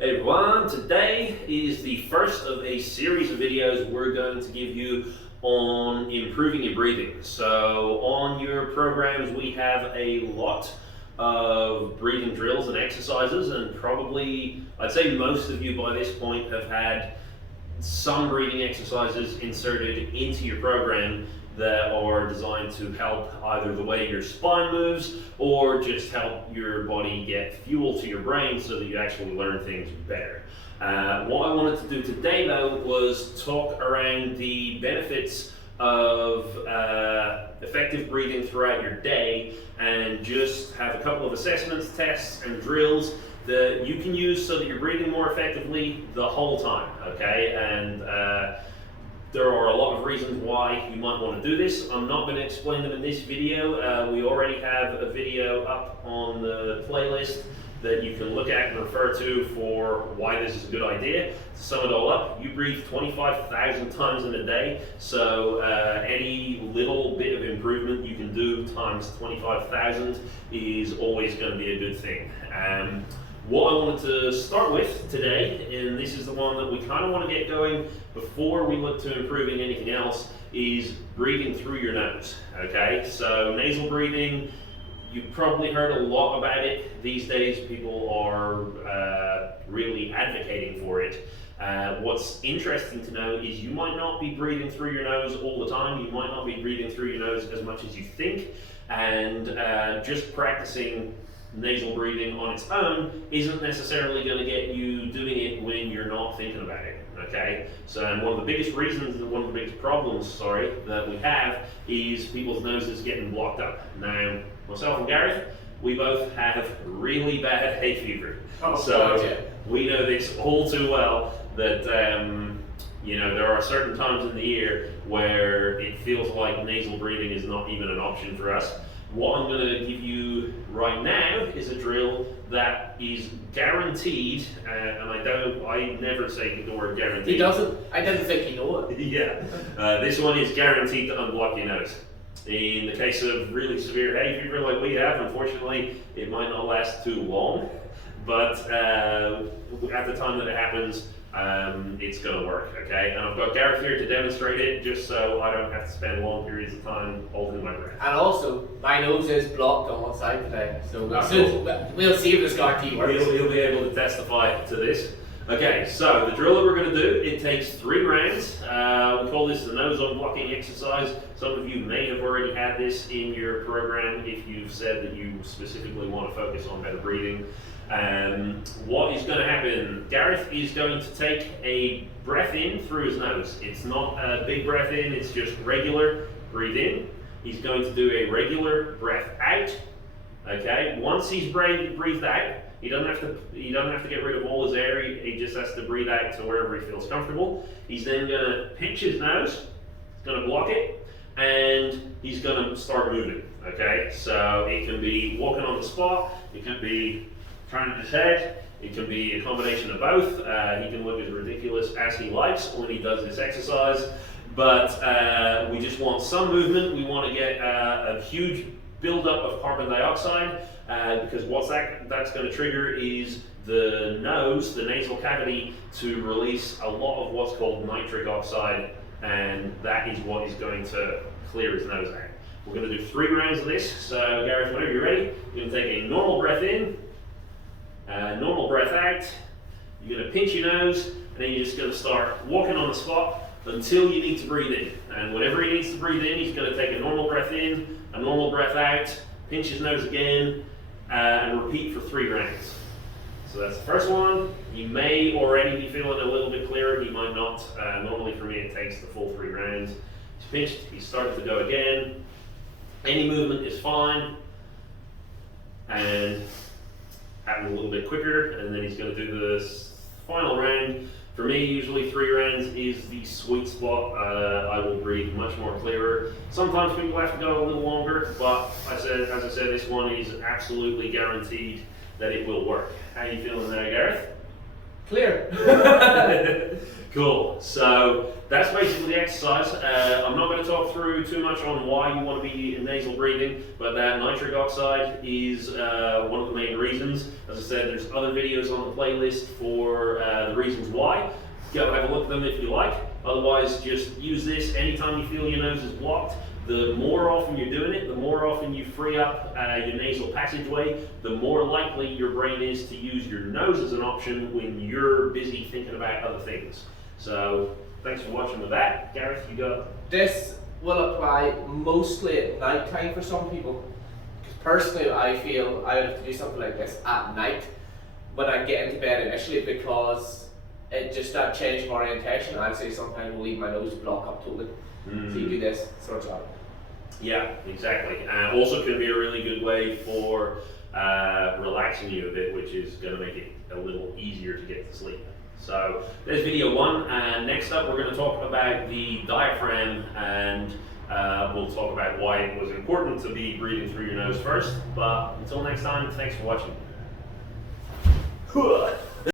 Hey everyone, today is the first of a series of videos we're going to give you on improving your breathing. So on your programs we have a lot of breathing drills and exercises, and probably I'd say most of you by this point have had some breathing exercises inserted into your program that are designed to help either the way your spine moves or just help your body get fuel to your brain so that you actually learn things better. What I wanted to do today though was talk around the benefits of effective breathing throughout your day, and just have a couple of assessments, tests, and drills that you can use so that you're breathing more effectively the whole time, okay? And there are a lot of reasons why you might want to do this. I'm not going to explain them in this video. We already have a video up on the playlist that you can look at and refer to for why this is a good idea. To sum it all up, you breathe 25,000 times in a day, so any little bit of improvement you can do times 25,000 is always going to be a good thing. What I wanted to start with today, and this is the one that we kind of want to get going before we look to improving anything else, is breathing through your nose, okay? So nasal breathing, you've probably heard a lot about it. These days people are really advocating for it. What's interesting to know is you might not be breathing through your nose all the time. You might not be breathing through your nose as much as you think, and just practicing nasal breathing on its own isn't necessarily going to get you doing it when you're not thinking about it, okay? So one of the biggest reasons, one of the biggest problems, that we have is people's noses getting blocked up. Now, myself and Gareth, we both have really bad hay fever. We know this all too well, that there are certain times in the year where it feels like nasal breathing is not even an option for us. What I'm going to give you right now is a drill that is guaranteed, and I never say the word guaranteed. He doesn't? I didn't think he knew it. Yeah, this one is guaranteed to unblock your nose. In the case of really severe hay fever like we have, unfortunately, it might not last too long, but at the time that it happens, it's going to work, okay? And I've got Gareth here to demonstrate it, just so I don't have to spend long periods of time holding my breath. And also, my nose is blocked on one side today, so we'll see if this guarantee works. He'll be able to testify to this. Okay, so the drill that we're going to do, it takes 3 rounds. We call this the nose unblocking exercise. Some of you may have already had this in your program if you've said that you specifically want to focus on better breathing. What is going to happen? Gareth is going to take a breath in through his nose. It's not a big breath in, it's just regular breathe in. He's going to do a regular breath out. Okay, once he's breathed out, he doesn't have to get rid of all his air. He just has to breathe out to wherever he feels comfortable. He's then going to pinch his nose, he's going to block it, and he's going to start moving. Okay, so it can be walking on the spot, it can be turning his head, it can be a combination of both. He can look as ridiculous as he likes when he does this exercise, but we just want some movement. We want to get a huge buildup of carbon dioxide, because what that's going to trigger is the nose, the nasal cavity, to release a lot of what's called nitric oxide, and that is what is going to clear his nose out. We're going to do 3 rounds of this, so Gareth, whenever you're ready, you're going to take a normal breath in, normal breath out. You're going to pinch your nose, and then you're just going to start walking on the spot until you need to breathe in. And whenever he needs to breathe in, he's going to take a normal breath in, a normal breath out, pinch his nose again, and repeat for 3 rounds. So that's the first one. You may already be feeling a little bit clearer, you might not. Normally for me it takes the full 3 rounds. He's pinched, he's starting to go again. Any movement is fine. And happen a little bit quicker, and then he's going to do this final round. For me, usually 3 rounds is the sweet spot. I will breathe much more clearer. Sometimes people have to go a little longer, but as I said, this one is absolutely guaranteed that it will work. How are you feeling there, Gareth? Clear. Cool. So that's basically the exercise. I'm not going to talk through too much on why you want to be nasal breathing, but that nitric oxide is one of the main reasons. As I said, there's other videos on the playlist for the reasons why. Go have a look at them if you like. Otherwise, just use this anytime you feel your nose is blocked. The more often you're doing it, the more often you free up your nasal passageway, the more likely your brain is to use your nose as an option when you're busy thinking about other things. So, thanks for watching with that. Gareth, you got? This will apply mostly at night time for some people. Because personally, I feel I would have to do something like this at night when I get into bed initially, because it just that change of orientation. I'd say sometimes will leave my nose block up totally. So you do this sort of job. Yeah, exactly. Also can be a really good way for relaxing you a bit, which is going to make it a little easier to get to sleep. So there's video one, and next up we're going to talk about the diaphragm, and we'll talk about why it was important to be breathing through your nose first. But until next time, thanks for watching.